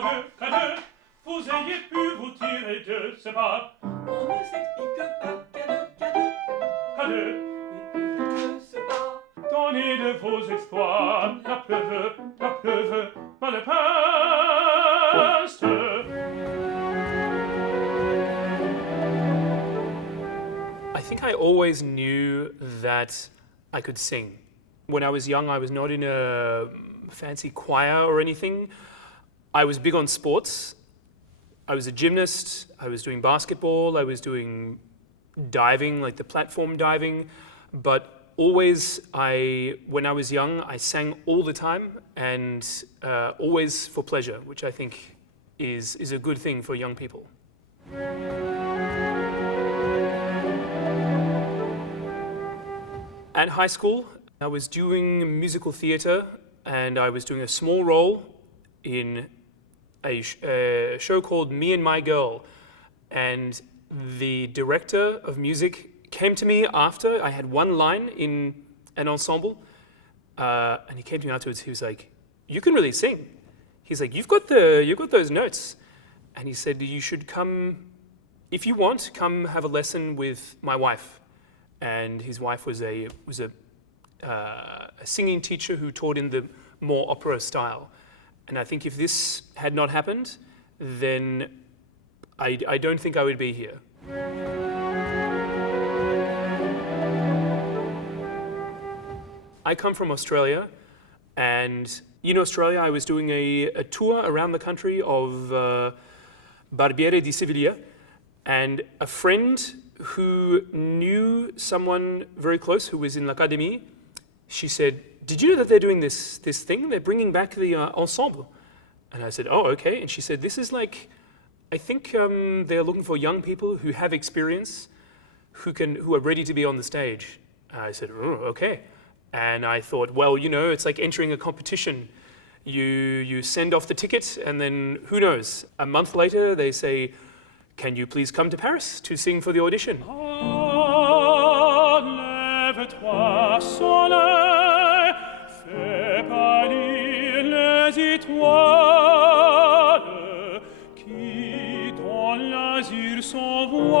qu'à deux, vous ayez pu vous tirer de ce pas. On ne s'explique pas qu'à deux, de ce pas. Donnez de vos exploits, la pleuve, malpeste. I think I always knew that I could sing. When I was young, I was not in a fancy choir or anything. I was big on sports. I was a gymnast. I was doing basketball. I was doing diving, like the platform diving. But always, when I was young, I sang all the time and always for pleasure, which I think is a good thing for young people. At high school, I was doing musical theatre and I was doing a small role in a show called Me and My Girl. And the director of music came to me after I had one line in an ensemble. And he came to me afterwards, he was like, "You can really sing." He's like, you've got those notes. And he said, "You should come, if you want, come have a lesson with my wife." And his wife was a singing teacher who taught in the more opera style. And I think if this had not happened, then I don't think I would be here. I come from Australia, and in Australia I was doing a tour around the country of Barbiere di Siviglia, and a friend who knew someone very close who was in l'Académie, she said, "Did you know that they're doing this thing? They're bringing back the Ensemble." And I said, "Oh, okay." And she said, "This is like, I think they're looking for young people who have experience, who are ready to be on the stage." And I said, "Oh, okay." And I thought, well, it's like entering a competition. You send off the ticket, and then who knows? A month later, they say, "Can you please come to Paris to sing for the audition?" Lève-toi, soleil, fais pâlir les étoiles, qui dans l'azur s'envolent,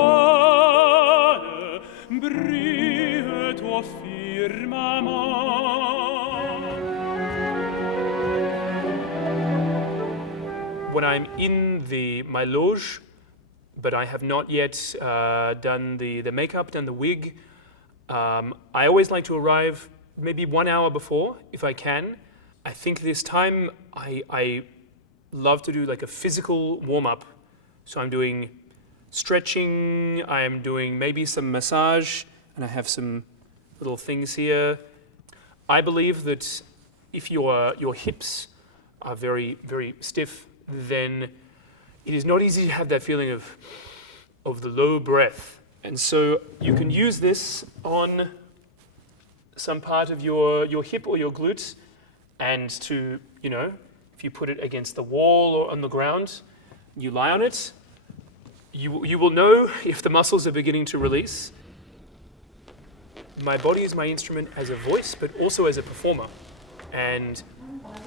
brille au firmament. When I'm in my loge, but I have not yet done the makeup, done the wig, I always like to arrive maybe 1 hour before, if I can. I think this time I love to do like a physical warm-up. So I'm doing stretching, I'm doing maybe some massage, and I have some little things here. I believe that if your hips are very, very stiff, then it is not easy to have that feeling of the low breath. And so you can use this on some part of your hip or your glute, and to, if you put it against the wall or on the ground, you lie on it, you will know if the muscles are beginning to release. My body is my instrument as a voice, but also as a performer. And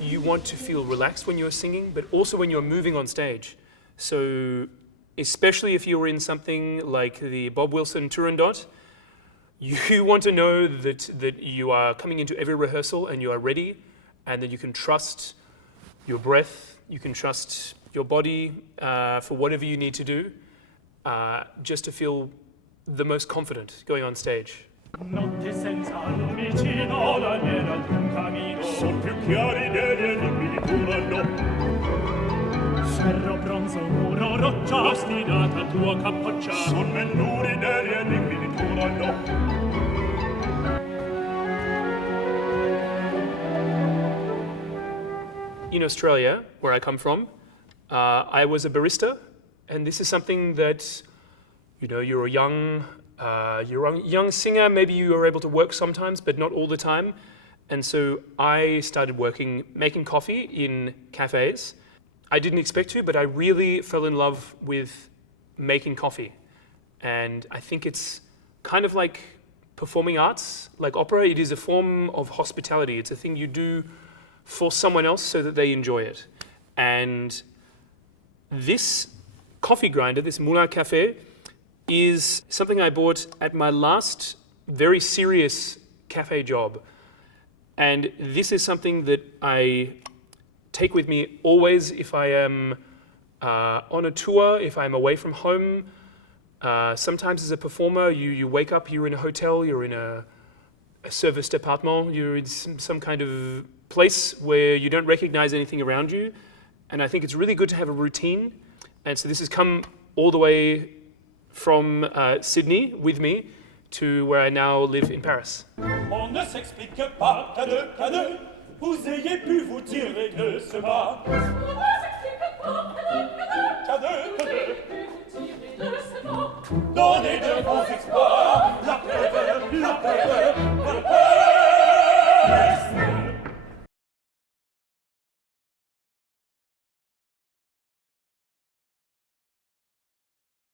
you want to feel relaxed when you're singing, but also when you're moving on stage. So especially if you're in something like the Bob Wilson Turandot, you want to know that you are coming into every rehearsal and you are ready, and that you can trust your breath, you can trust your body for whatever you need to do, just to feel the most confident going on stage. Notte senza lumicino, la nera di un camino, son più chiari degli enigmi di Turandot. Ferro, bronzo, muro, roccia, ostinata tua capoccia, son men duri degli enigmi di Turandot. In Australia, where I come from, I was a barista, and this is something that, you're a young singer, maybe you are able to work sometimes, but not all the time. And so I started making coffee in cafes. I didn't expect to, but I really fell in love with making coffee. And I think it's kind of like performing arts, like opera. It is a form of hospitality. It's a thing you do for someone else so that they enjoy it. And This coffee grinder, this Moulin Café, is something I bought at my last very serious cafe job. And this is something that I take with me always if I am on a tour, if I'm away from home. Sometimes as a performer, you wake up, you're in a hotel, you're in a service department, you're in some kind of place where you don't recognize anything around you. And I think it's really good to have a routine. And so this has come all the way from Sydney with me to where I now live in Paris. On ne s'explique pas qu'à deux, vous ayez pu vous tirer de ce bas. On ne s'explique pas qu'à deux, donnez de vos exploits, la preuve,